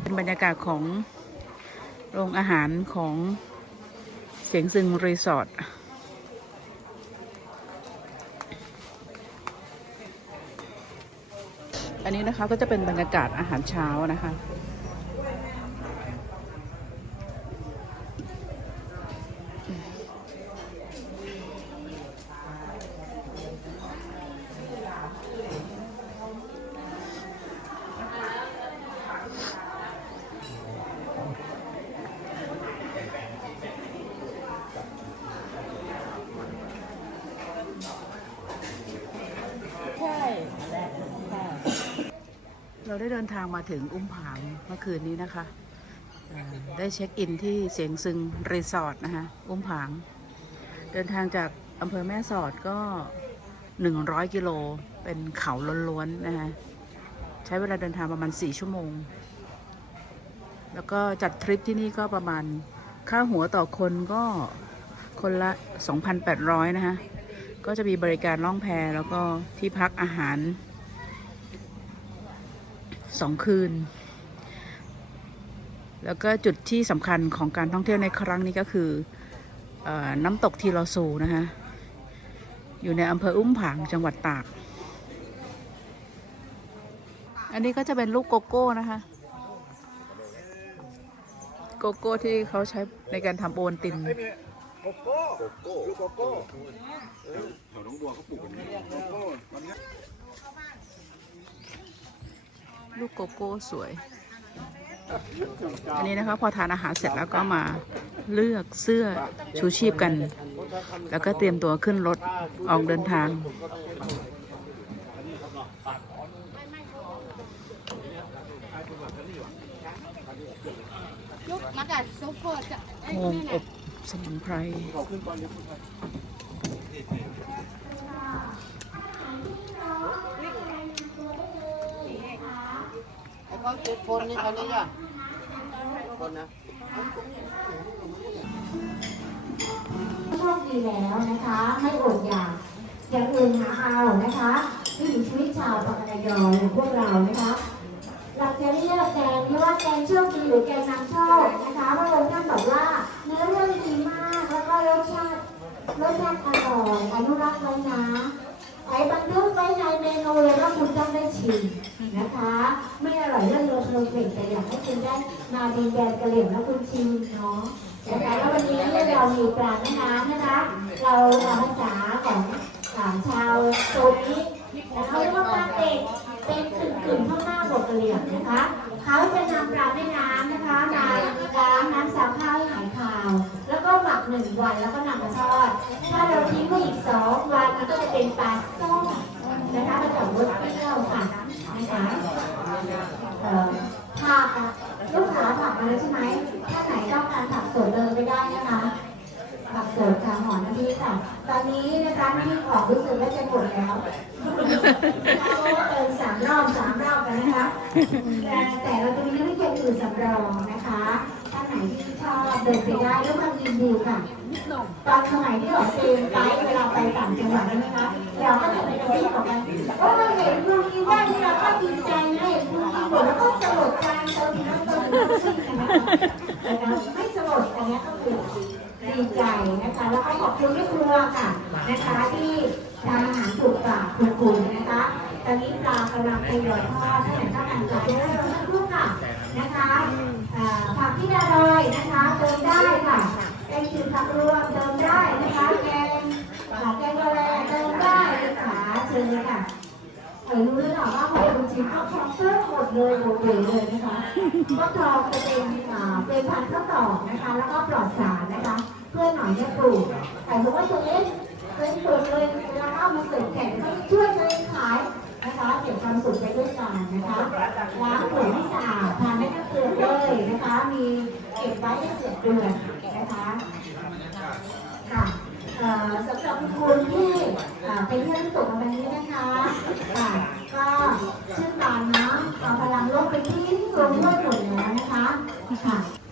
เป็นบรรยากาศของโรงอาหารของเสียงซึงรีสอร์ทอันนี้นะคะก็จะเป็นบรรยากาศอาหารเช้านะคะ เราได้เดินทางมาถึงอุ้มผางเมื่อคืนนี้นะคะ ได้เช็คอินที่เสียงซึงรีสอร์ทนะคะอุ้มผาง เดินทางจากอำเภอแม่สอดก็ 100 กิโลเป็นเขาล้วนๆนะคะใช้เวลาเดินทางประมาณ 4 ชั่วโมง แล้วก็จัดทริปที่นี่ก็ประมาณค่าหัวต่อคนก็คนละ 2,800 นะคะก็จะมีบริการล่องแพแล้วก็ที่พักอาหาร สองคืน แล้วก็จุดที่สำคัญของการท่องเที่ยวในครั้งนี้ก็คือเออน้ำตกทีลอซูนะคะ อยู่ในอำเภออุ้มผางจังหวัดตาก อันนี้ก็จะเป็นลูกโกโก้นะคะ โกโก้ที่เขาใช้ในการทำโอวัลตินโกโก้โกโก้โกโก้แถวน้องบัวเขาปลูกกันนี้โกโก้ตอนนี้ ลูกโกโก้สวย อันนี้นะคะพอทานอาหารเสร็จแล้วก็มาเลือกเสื้อชูชีพกัน แล้วก็เตรียมตัวขึ้นรถออกเดินทางอร์จะเอ้ยโฮมอบสมุนไพร ไอ้เขาเจ็ดคนนี่เขานี่จ้ะคนนะโชคดีแล้วนะคะ ไม่อดอยากอย่างอื่นหาเอานะคะวิถีชีวิตชาวปากกยออย่างพวกเรานะคะเราจะเรียกแกงที่ว่าแกงโชคดีหรือแกงนำโชคนะคะพระองค์ท่านบอกว่าเนื้อเรื่องดีมากแล้วก็รสชาติรสชาติอร่อยอนุรักษ์ไว้นะ ไอ้บันทึกไว้ในเมนูเลยว่าคุณต้องได้ชิมนะคะ ไม่อร่อยเรื่องโลเคอร์เฟกแต่อยากให้คุณได้มาดินแดนกะเหรี่ยงแล้วคุณชิมเนาะนะคะแล้ววันนี้เรามีปลาแม่น้ำนะคะ เราเอาภาษาของอ่าชาวโซนนี้นะคะเขาเรียกว่าปลาเป็ดเป็นกึ่งกึ่งข้าวหน้าบดกระเหลี่ยงนะคะเขาจะนำปลาแม่น้ำนะคะมาล้างน้ำสาวข้าวให้หายคาว แล้วก็หมักหนึ่งวันแล้วก็นำมาทอด ถ้าเราทิ้งไว้อีกสองวันมันก็จะเป็นปลา นะคะมันจะรสเปรี้ยวค่ะนะคะเอ่อผักลูกค้าผักมาแล้วใช่ไหมถ้าไหนต้องการผักสดเลยไม่ได้นะคะผักสดค่ะหอมน้ำพริกค่ะ ตอนนี้นะคะน้ำพริกของรู้สึกว่าจะหมดแล้วเพราะว่าเติมสามรอบสามรอบกันนะคะแต่แต่เราจะมีน้ำพริกอย่างอื่นสำรองนะคะ นไหนที่ชอบเดินไปได้แล้วมันยินดีค่ะตอนสมัยที่เราเป็นไกด์เวลาไปต่างจังหวัดใช่ไหมคะเราก็จะไปกระซิบบอกกันโอ้เราเห็นพวกนี้ได้นี่เราก็ดีใจนะเห็นพวกนี้หมดแล้วก็สลดใจเติมน้ำเติมน้ำซิ่งกันนะคะไม่สลดอันนี้ก็คือดีใจนะคะแล้วก็ขอบคุณแม่ครัวค่ะนะคะที่ทำอาหารถูกปากถูกกลุ่มนะคะ ตอนนี้ปลากำลังทยอยทอดถ้าอย่างถ้าอ่านกับเรื่องเราสักครู่ค่ะนะคะอ่าผักที่ดารอยนะคะเติมได้ค่ะแกงจืดผักรวมเติมได้นะคะแกงผักแกงกะแลเติมได้ค่ะเชิญเลยค่ะเออรู้แล้วเหรอว่าหอยจริงๆก็ทองเติมหมดเลยหมดเลยเลยนะคะก็ทองจะเป็นอ่าเป็นพันธุ์ข้าวตอกนะคะ แล้วก็ปลอดสารนะคะ เพื่อหน่อยจะปลูกแต่รู้ว่าตัวเองเป็นปลูกเลย คะเก็บความสุขไปด้วยกันนะคะล้างหัวให้สะอาดทานได้ทั้งเปลือกเลยนะคะ มีเก็บไว้ได้เจ็ดเดือนนะคะค่ะเอ่อสำหรับคุณที่เอ่อเป็นเพื่ตกมาวันนี้นะคะค่ะก็ชื่อตามน้ำเอาพลังลบไปที่รวมด้วยหมดแล้วนะคะค่ะ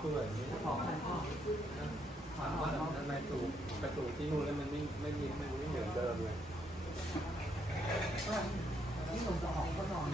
คือแนี่ของพ่อถามว่าทำไมสูกระสูบที่นู่นแล้วมันไม่ไม่มีมันไม่เหมือนเดิมเลย ที่ผมจะหอมก็นอน